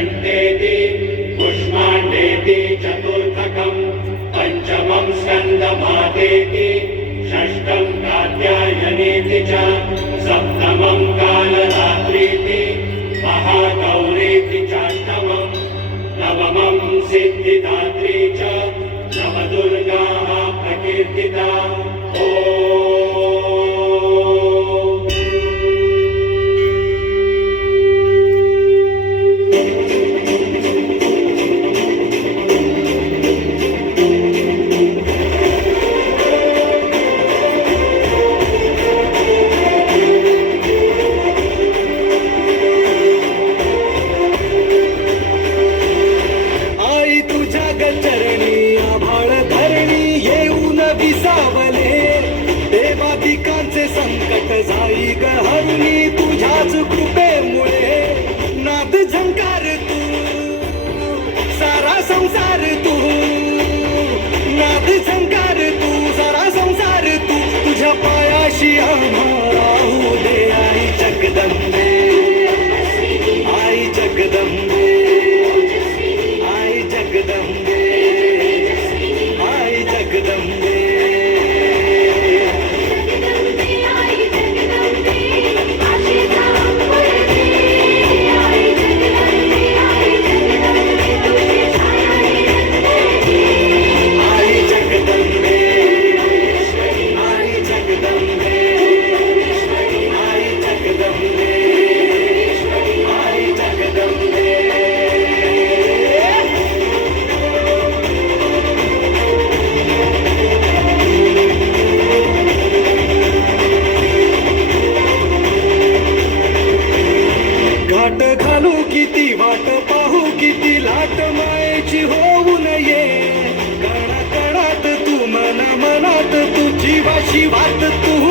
षष्ठेति कुष्माण्डेति चतुर्थकम् पञ्चमं स्कन्दमातेति षष्ठं कात्यायनेति च सप्तमं कालरात्रीति महागौरीति चाष्टमम् नवमं सिद्धिदात्री च नवदुर्गाः प्रकीर्तिता। संकट जाई ग हरुनी तुझ्याच कृपेमुळे नाद झंकार तू सारा संसार तू नाद झंकार तू सारा संसार तू तुझ्या पायाशी आम्हाला राहू दे आई जगदंबे आई जगदंबे आई जगदंबे आई जगदंबे घाट घालू किती वाट पाहू किती लाट मायेची होऊ नये कणा कणात तू मन मनात तू जीवाशी वाट तू